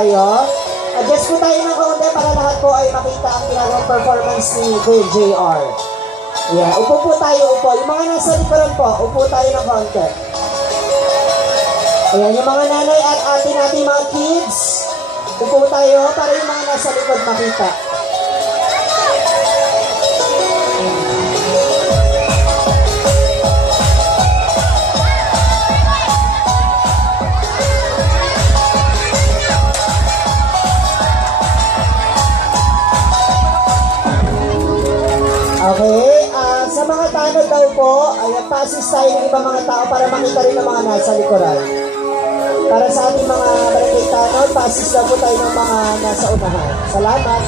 tayo. Adjust po tayo ng kaunti para lahat po ay makita ang ginagawang performance ni Kuya JR. Yeah, upo po tayo, upo. Yung mga nasa likuran po, upo tayo ng kaunti. Ayan, yung mga nanay at ate natin, mga kids, upo tayo para yung mga nasa likod makita. Okay, sa mga tanod daw po, ay pa-assist tayo ng ibang mga tao para makita rin ang mga nasa likuran. Para sa ating mga barangay tanod, pa-assist daw po tayo ng mga nasa unahan. Salamat.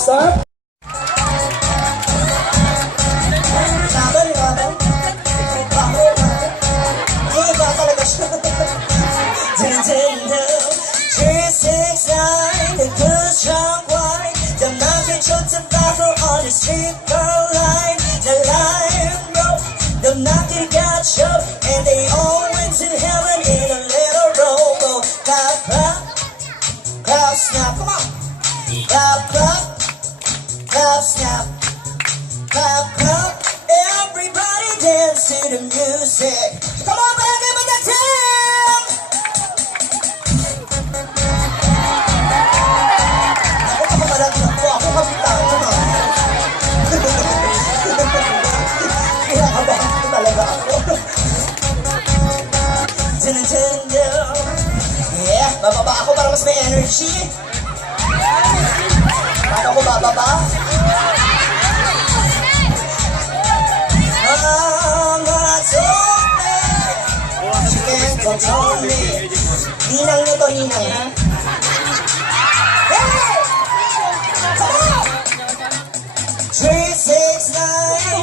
Start. And they all went to heaven in a little rowboat. Clap, clap, clap, snap, come on. Clap, clap, clap, snap, clap, clap. Everybody dance to the music. Come on, baby, with the team. Ako kamalaki ako. Ako kapitan. Kinakabahan ko talaga ako. Yeah, bababa ako para mas may energy. Paano ko bababa? I'm gonna tell me. She can't control me. Ninang nito, ninang, ha? Hey! Come on! 3, 6,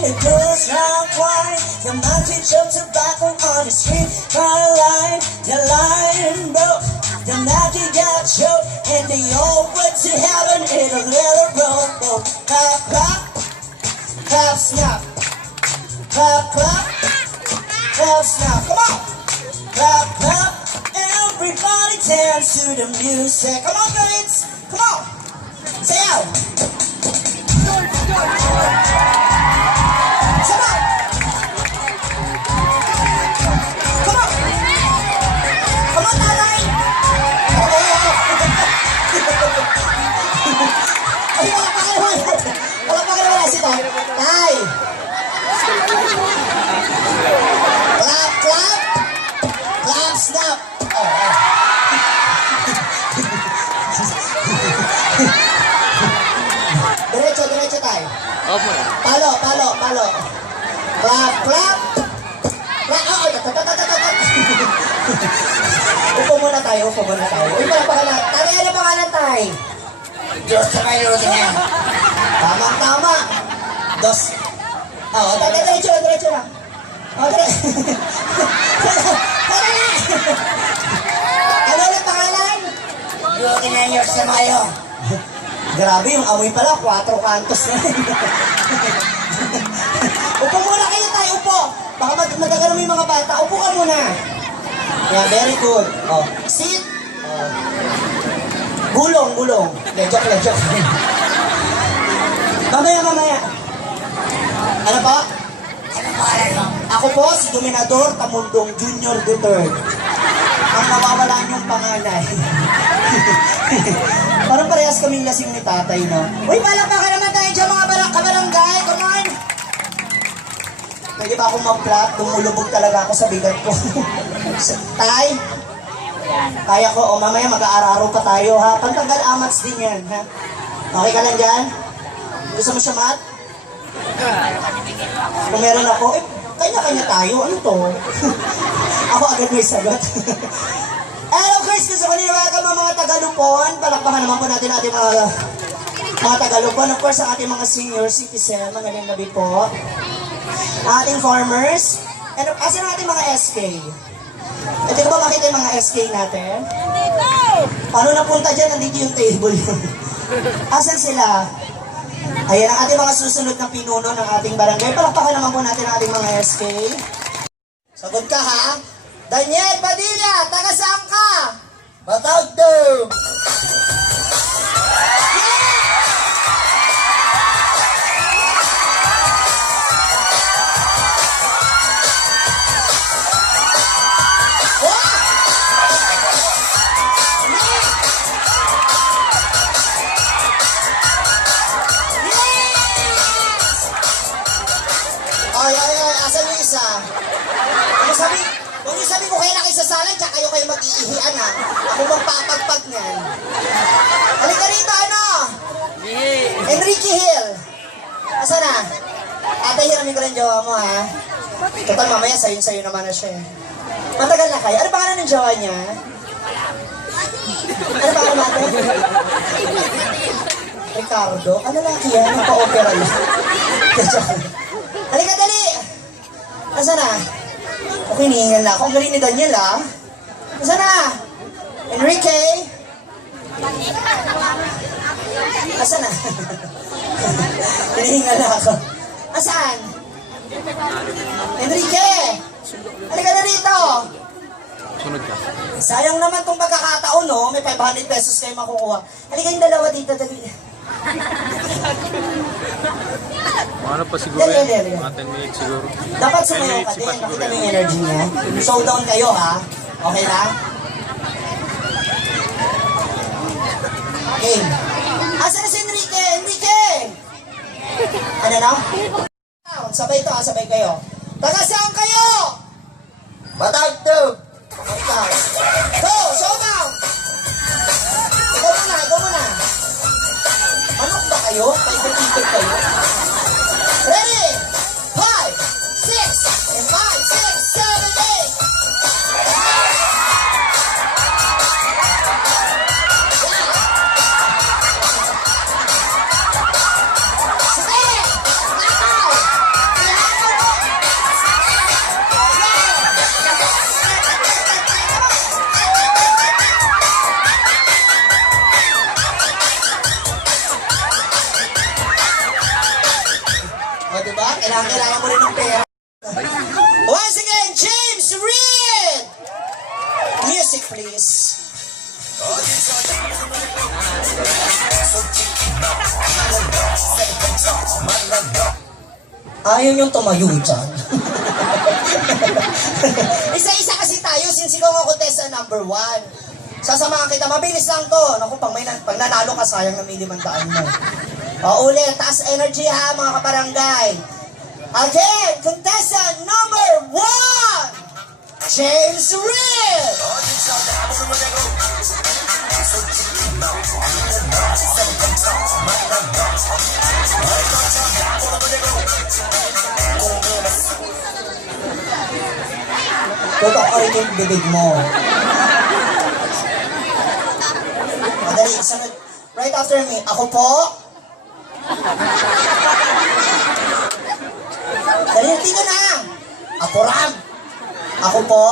9, it goes round wide. The monkey jumped tobacco on the street car line. The line broke, the monkey got choked, and they all went to heaven in a little rowboat. Clap, clap, clap, snap. Clap, clap, clap, snap. Come on! Clap, clap. Everybody dance to the music. Come on, kids. Come on. Say out. Come on. Come on. Come on, Tatay. Ay, wala pa kayo. Wala pa kayo si Tay. Tay. Clap, clap. Clap, snap. Diretso, diretso tayo. Opo na. Palo, palo, palo. Clap, clap. Clap, Upo muna tayo, upo muna tayo. Uy, pala pangalan. Tari, ano pangalan tayo? Diyos sa kayo niya. Tamang tama. Dos. Oo, diretso lang, diretso lang. Oo, diretso. Tara na! Ano ulit pangalan? Diyos na kayo sa kayo. Grabe, yung amoy pala, 4 kantos na rin. Upo muna kayo tayo, upo. Baka madagal mo yung mga bata. Upo ka muna. Yeah, very good. Oh, sit. Gulong, gulong. Joke lang, joke. Mamaya. Ano pa? Ako po si Dominador Tamundong Junior III. Ang nawawala niyong panganay. Parang parehas kaming lasing ni tatay, no? Uy, palakpakan naman tayo dyan mga kabarangay. Come on! Pwede ba akong mag-flat? Lumulubog talaga ako sa bigat ko. Tay? Kaya ko. O mamaya mag-aararo pa tayo, ha? Pantanggal amats din yan, ha? Okay ka lang dyan? Gusto mo siya, Matt? Kung meron ako, kanya-kanya tayo. Ano to? Ako agad may sagot. And of course, gusto ko ninawagan mga Tagalupon. Palakpakan naman po natin ating mga Tagalupon. Of course, ang ating mga senior citizen. Magaling gabi po. Ang ating farmers. And asan ang ating mga SK? Pwede ko ba makita yung mga SK natin? Paano napunta dyan? Nandito yung table yun. Asan sila? Ayan ang ating mga susunod na pinuno ng ating barangay. Palakpakan naman po natin ang ating mga SK. Sagot ka ha? Daniel Padilla, taga saan ka? Batagdo! Asan yung isa? Huwag niyo sabi ko kaya na kayo sasalan, tsaka kayo mag-iihian ha. Ako magpapagpag niyan. Halika rito, ano? Enrique Hill. Asan na? Ate, hiramin ko rin jowa mo ha. Total mamaya, sayo naman na siya. Matagal na kayo. Ano pangalan ng jowa niya? Ano pangalan natin? Ricardo? Ano lalaki yan? Nagpa-opera lang. Halika, dali! Asa na? Okay, hinihingal na ako. Ang galing ni Daniel, ah. Asa na? Enrique? Asa na? Hinihingal na ako. Asaan? Enrique! Halika na rito! Sunod ka. Sayang naman tong pagkakataon, no? May 500 pesos kayo makukuha. Halika yung dalawa dito, dali. Ano pa siguro Dali. yan? Mga 10 minutes siguro. Dapat sumayaw ka din. Nakita mo yung energy niya. Slow down kayo, ha? Okay na? Game. Asa na si Enrique? Enrique! Ano na? Sabay to, ha? Sabay kayo. Taga saan kayo? Batagdo! Okay. Go! Showdown! Ikaw muna. Manok ba kayo? Paikot-ikot kayo? Ready? 5, 6, and 5, 6, 7, 8. O diba? Kailangan mo rin ng pera. Once again, James Reed! Music, please. Ayaw niyong tumayo dyan. Isa-isa kasi tayo since ikaw ang contestant number 1. Sasamahan kita, mabilis lang to. Naku, pag nanalo ka, sayang na may 500 mo. O ulit, taas energy ha mga kabarangay. Again, contestant number 1, James Reed! Tutok ka rin yung bibig mo. Madali, sunod. Right after me, ako po. Dali, dito na. Ako Ram. Ako po.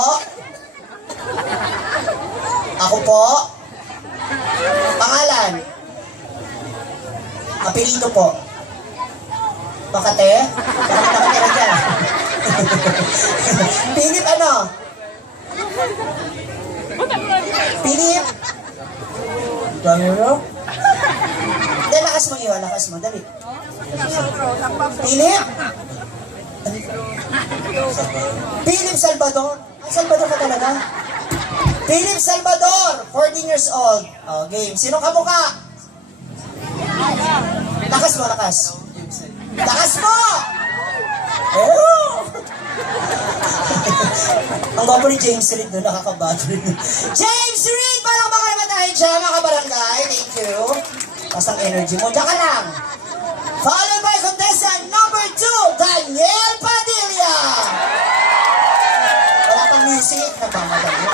Ako po. Pangalan. Apelido po. Makate? Bakit nakatira dyan? Philip ano? Philip? Dami mo? Hindi, lakas mo iwan, lakas mo. Dali. Philip? Philip Salvador? Ay, Salvador ka talaga? Philip Salvador, 14 years old. Oh, game. Sino ka mukha? Lakas mo, lakas. Lakas mo! Oh! Ang gwapo ni James Reid doon, nakakabattery. James Reid! Parang baka naman tayo dyan, mga barangay. Thank you. Basta ang energy mo. Diyan ka lang. Followed by contestant number 2, Daniel Padilla. Wala pang music. Nagmamadali.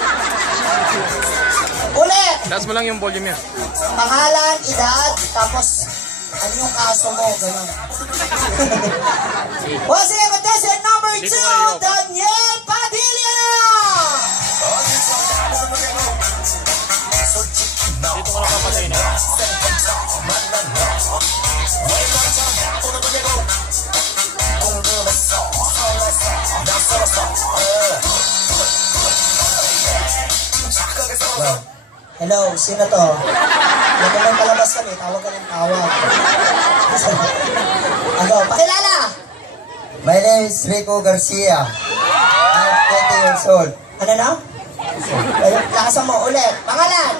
Ulit! Taas mo lang yung volume yan. Pangalan, edad, tapos ano yung kaso mo, gano'n. Once again, contestant number 2, Daniel Padilla! Dito ko lang papatay na. Hello, sino to? Huwag naman palabas kami, tawag ka ng tawag. Ano, pakilala! My name is Rico Garcia. I'm 20 years old. Ano na? Ayun, lakasan mo ulit. Pangalan!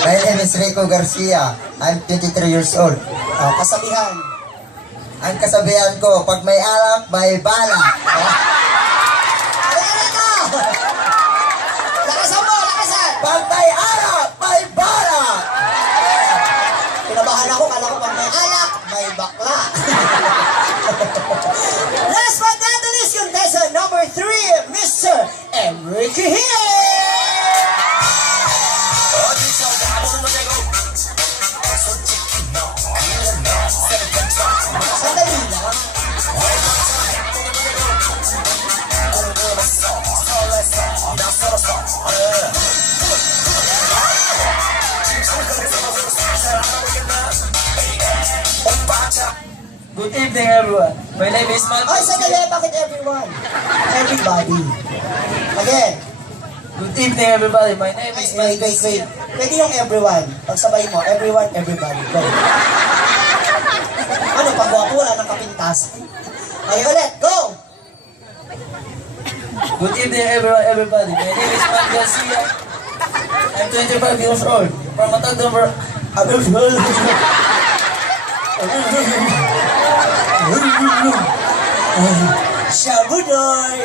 My name is Rico Garcia. I'm 23 years old. Oh, kasabihan. Ang kasabihan ko, pag may alak, may balak. Halika rito! Lakasan mo, lakasan! Pag may alak, may balak. Kinabahan ako, kala ko pag may alak, may bakla. Last but not the least, contestant number 3, Mr. Enrique Hill! Sandali lang. Good evening, everyone. My name is Matt. Ay, sandali, bakit everyone? Everybody. Again. Good evening, everybody. My name is Wait, wait, wait. Pwede yung everyone. Pagsabay mo, everyone, everybody. Go. Ano, pagwapo, wala ng kapintas. Okay, ulit, go! Good evening, everybody. My name is Matt Garcia. I'm 25 years old. From Matagdamber. Shabudoy!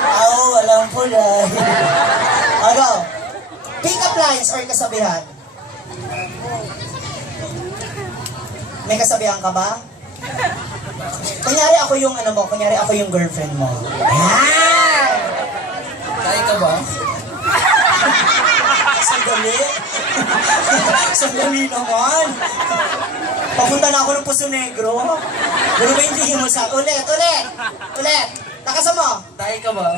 Ako, walang pulay. Ano? Pick up lines or kasabihan? May kasabihan ka ba? Kunyari ako yung ano mo, kunyari ako yung girlfriend mo. Yan! Kaya ka ba? Sandali. Sandali naman. Papunta na ako ng Puso Negro. Pero ba hindi mo sa... Ulit, ulit. Ulit. Lakasan mo. Kaya ka ba?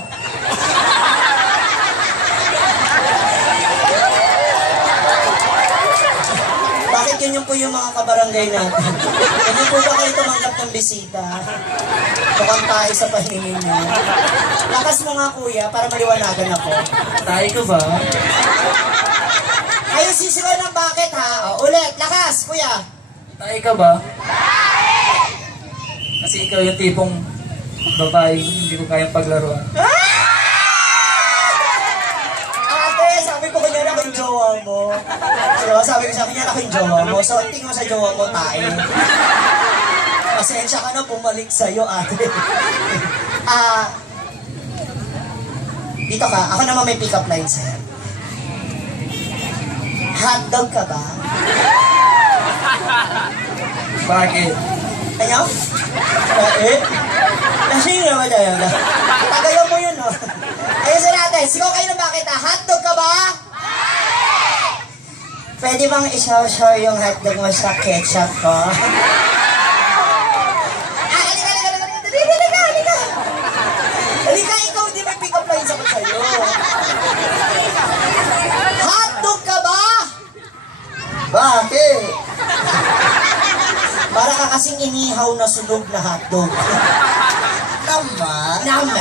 Bakit ganyan po yung mga kabarangay natin? Hindi po ba kayo tumanggap ng bisita? Mukhang tayo sa pahingin niyo. Lakas mo nga kuya para maliwanagan ako. Kaya ka ba? Ayaw sisigaw ng bakit ha? O, ulit, lakas kuya. Kaya ka ba? Kasi ikaw yung tipong babae, hindi ko kayang paglaruan. Ate, sabi ko kunyari ako yung jowa mo. Diba? Sabi ko sa kunyari ako yung jowa mo. So, tingin mo sa jowa mo tayo. Pasensya ka na bumalik sa'yo, ate. Dito ka. Ako naman may pick-up line sa'yo. Hotdog ka ba? Bakit? Ano? Bakit? Kasi naman tayo. Tagayan mo yun, no? Ayun sa natin. Sigaw kayo ng bakit, ha? Hotdog ka ba? Pwede bang isaw-saw yung hotdog mo sa ketchup ko? Halika, ikaw hindi may pick-up lines ako sa'yo. Hotdog ka ba? Bakit? klaseng inihaw na sunog na hotdog? Naman. Nama.